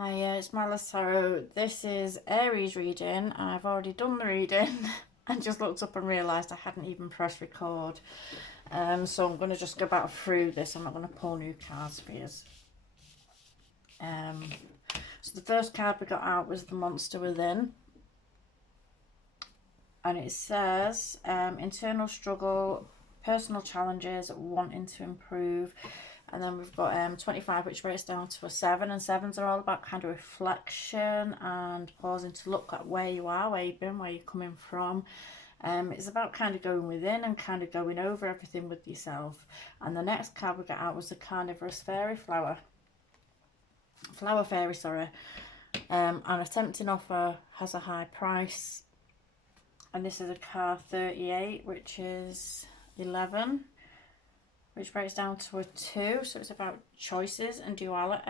Hi, it's Marla's Tarot. This is Aries reading. I've already done the reading and just looked up and realised I hadn't even pressed record. So I'm going to just go back through this. I'm not going to pull new cards for you. So the first card we got out was the Monster Within. And it says, internal struggle, personal challenges, wanting to improve. And then we've got 25, which breaks down to a 7. And 7s are all about kind of reflection and pausing to look at where you are, where you've been, where you're coming from. It's about kind of going within and kind of going over everything with yourself. And the next card we got out was the Carnivorous Fairy Flower. Flower Fairy, sorry. An attempting offer has a high price. And this is a card 38, which is 11. Which breaks down to a 2, so it's about choices and duality.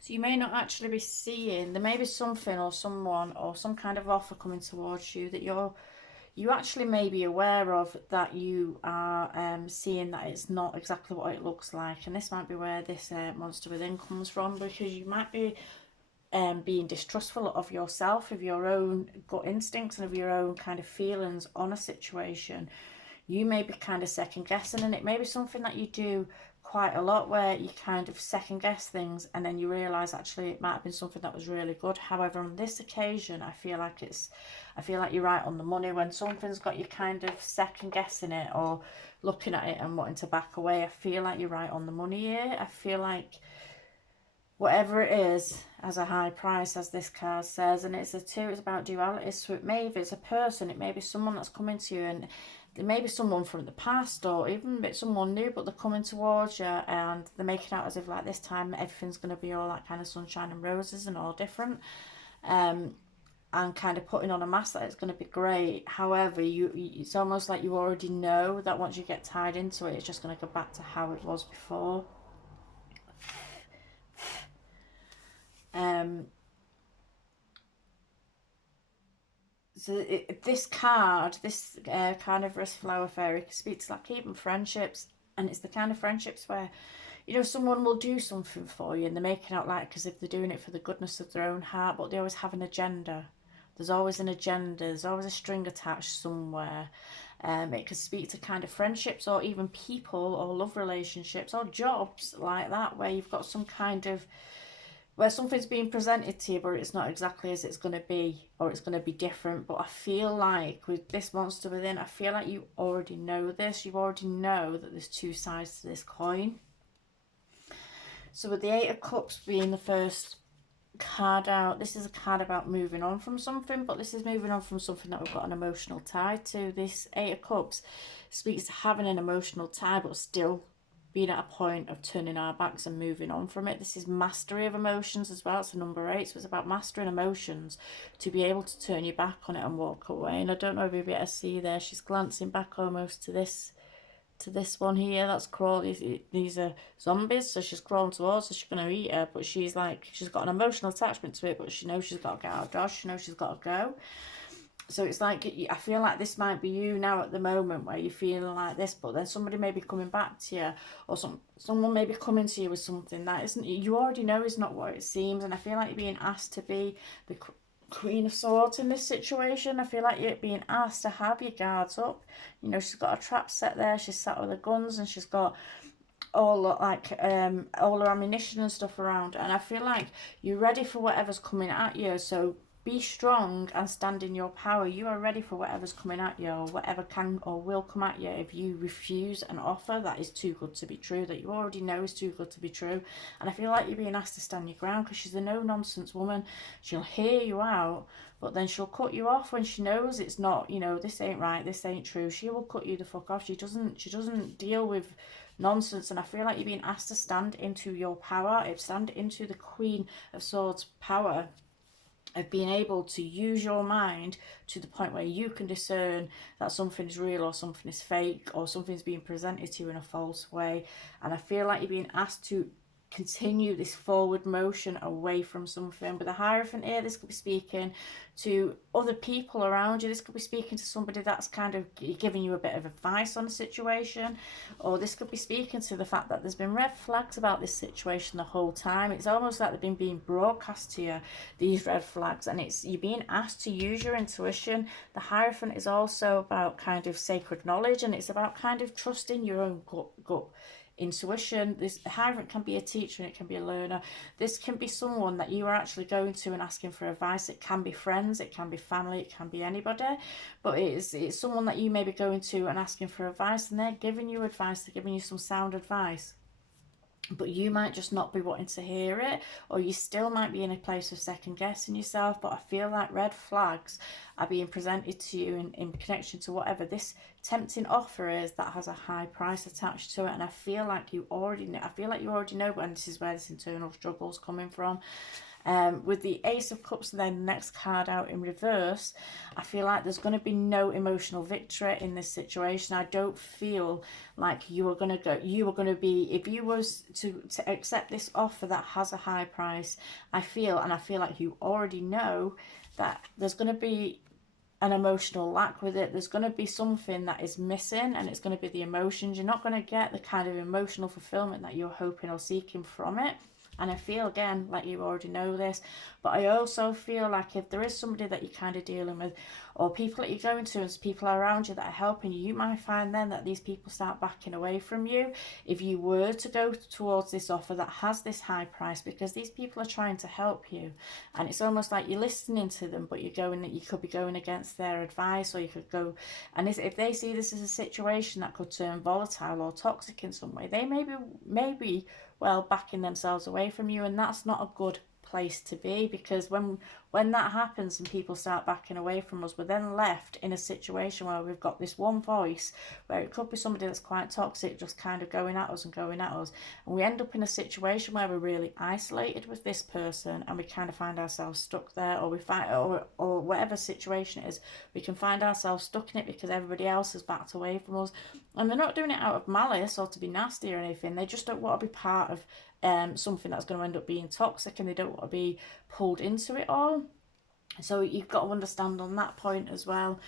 So you may not actually be seeing, there may be something or someone or some kind of offer coming towards you that you actually may be aware of, that you are seeing that it's not exactly what it looks like. And this might be where this Monster Within comes from, because you might be being distrustful of yourself, of your own gut instincts and of your own kind of feelings on a situation. You may be kind of second guessing, and it may be something that you do quite a lot, where you kind of second guess things and then you realise actually it might have been something that was really good. However, on this occasion, I feel like you're right on the money. When something's got you kind of second guessing it or looking at it and wanting to back away, I feel like you're right on the money here. I feel like whatever it is has a high price, as this card says, and it's a 2. It's about duality. So it may, if it's a person, it may be someone that's coming to you, and there may be someone from the past or even someone new, but they're coming towards you and they're making out as if like this time everything's going to be all that kind of sunshine and roses and all different, and kind of putting on a mask that it's going to be great. However, it's almost like you already know that once you get tied into it, it's just going to go back to how it was before. This card, this Carnivorous Flower Fairy, speaks like even friendships, and it's the kind of friendships where, you know, someone will do something for you and they're making out like as if they're doing it for the goodness of their own heart, but they always have an agenda. There's always an agenda, there's always a string attached somewhere. It could speak to kind of friendships or even people or love relationships or jobs like that, where you've got some kind of, where something's being presented to you but it's not exactly as it's going to be, or it's going to be different. But I feel like with this Monster Within, I feel like you already know this. You already know that there's two sides to this coin. So with the 8 of Cups being the first card out, this is a card about moving on from something, but this is moving on from something that we've got an emotional tie to. This 8 of Cups speaks to having an emotional tie but still being at a point of turning our backs and moving on from it. This is mastery of emotions as well. It's a number 8, so it's about mastering emotions to be able to turn your back on it and walk away. And I don't know if you'll be able to see there, she's glancing back almost to this one here that's crawling. These are zombies, so she's crawling towards her, she's going to eat her, but she's like, she's got an emotional attachment to it, but she knows she's got to get out of dodge, she knows she's got to go. So it's like, I feel like this might be you now at the moment, where you're feeling like this, but then somebody may be coming back to you, or someone may be coming to you with something that isn't, you already know is not what it seems. And I feel like you're being asked to be the Queen of Swords in this situation. I feel like you're being asked to have your guards up. You know, she's got a trap set there, she's sat with her guns, and she's got all her ammunition and stuff around, and I feel like you're ready for whatever's coming at you. So be strong and stand in your power. You are ready for whatever's coming at you, or whatever can or will come at you if you refuse an offer that is too good to be true, that you already know is too good to be true. And I feel like you're being asked to stand your ground, because she's a no-nonsense woman. She'll hear you out, but then she'll cut you off when she knows it's not, you know, this ain't right, this ain't true. She will cut you the fuck off. She doesn't deal with nonsense. And I feel like you're being asked to stand into your power, stand into the Queen of Swords power, of being able to use your mind to the point where you can discern that something's real or something is fake, or something's being presented to you in a false way. And I feel like you're being asked to continue this forward motion away from something. With a Hierophant here, this could be speaking to other people around you. This could be speaking to somebody that's kind of giving you a bit of advice on a situation, or this could be speaking to the fact that there's been red flags about this situation the whole time. It's almost like they've been being broadcast to you, these red flags, and it's you're being asked to use your intuition. The Hierophant is also about kind of sacred knowledge, and it's about kind of trusting your own gut intuition. This Hierophant can be a teacher and it can be a learner. This can be someone that you are actually going to and asking for advice. It can be friends, it can be family, it can be anybody, but it's someone that you may be going to and asking for advice, and they're giving you advice, they're giving you some sound advice, but you might just not be wanting to hear it, or you still might be in a place of second guessing yourself. But I feel like red flags are being presented to you in connection to whatever this tempting offer is that has a high price attached to it. And I feel like you already know, but this is where this internal struggle is coming from. With the Ace of Cups and then the next card out in reverse, I feel like there's going to be no emotional victory in this situation. I don't feel like you are going to be, if you was to accept this offer that has a high price, I feel like you already know that there's going to be an emotional lack with it. There's going to be something that is missing, and it's going to be the emotions. You're not going to get the kind of emotional fulfillment that you're hoping or seeking from it. And I feel, again, like you already know this, but I also feel like if there is somebody that you're kind of dealing with, or people that you're going to, as people around you that are helping you, you might find then that these people start backing away from you if you were to go towards this offer that has this high price, because these people are trying to help you, and it's almost like you're listening to them, but you could be going against their advice, or you could go, and if they see this as a situation that could turn volatile or toxic in some way, they maybe backing themselves away from you, and that's not a good place to be, because when that happens and people start backing away from us, we're then left in a situation where we've got this one voice, where it could be somebody that's quite toxic just kind of going at us, and we end up in a situation where we're really isolated with this person, and we kind of find ourselves stuck there, or or whatever situation it is, we can find ourselves stuck in it because everybody else has backed away from us, and they're not doing it out of malice or to be nasty or anything. They just don't want to be part of something that's going to end up being toxic, and they don't want to be pulled into it all. So you've got to understand on that point as well.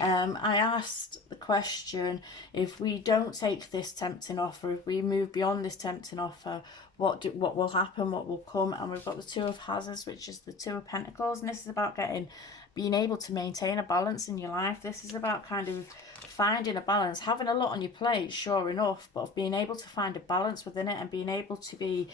I asked the question, if we don't take this tempting offer, if we move beyond this tempting offer, what will happen, what will come? And we've got the Two of Hazards, which is the Two of Pentacles, and this is about being able to maintain a balance in your life. This is about kind of finding a balance, having a lot on your plate, sure enough, but of being able to find a balance within it, and being able to be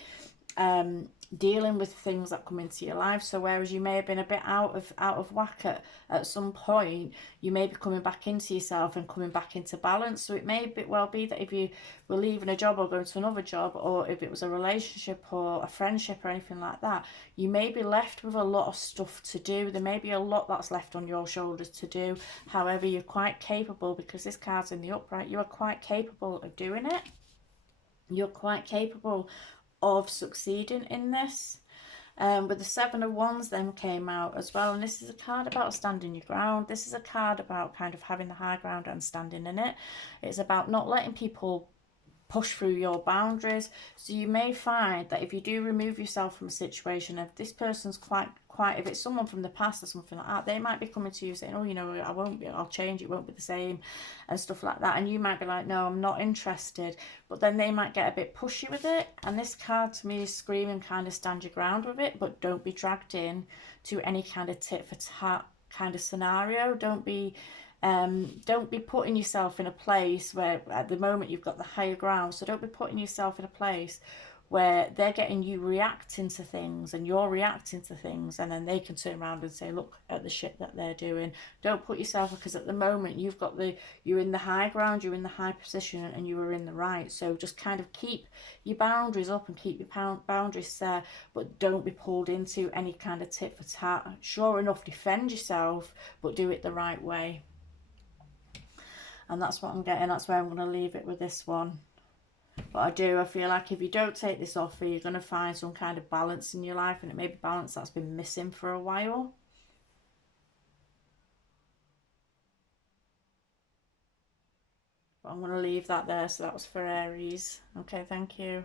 dealing with things that come into your life. So whereas you may have been a bit out of whack at some point, you may be coming back into yourself and coming back into balance. So it may well be that if you were leaving a job or going to another job, or if it was a relationship or a friendship or anything like that, you may be left with a lot of stuff to do. There may be a lot that's left on your shoulders to do. However, you're quite capable, because this card's in the upright, you are quite capable of doing it. You're quite capable of succeeding in this. With the Seven of Wands then came out as well, and this is a card about standing your ground. This is a card about kind of having the high ground and standing in it. It's about not letting people push through your boundaries. So you may find that if you do remove yourself from a situation, if this person's quite if it's someone from the past or something like that, they might be coming to you saying, oh, I'll change, it won't be the same, and stuff like that, and you might be like, no, I'm not interested, but then they might get a bit pushy with it. And this card to me is screaming kind of stand your ground with it, but don't be dragged in to any kind of tit for tat kind of scenario. Don't be putting yourself in a place where at the moment you've got the higher ground, so don't be putting yourself in a place where they're getting you reacting to things and you're reacting to things, and then they can turn around and say, look at the shit that they're doing. Don't put yourself, because at the moment you're in the high ground, you're in the high position, and you are in the right. So just kind of keep your boundaries up and keep your boundaries there, but don't be pulled into any kind of tit for tat. Sure enough, defend yourself, but do it the right way. And that's what I'm getting. That's where I'm going to leave it with this one. But I feel like if you don't take this offer, you're going to find some kind of balance in your life, and it may be balance that's been missing for a while. But I'm going to leave that there. So that was for Aries. Okay, thank you.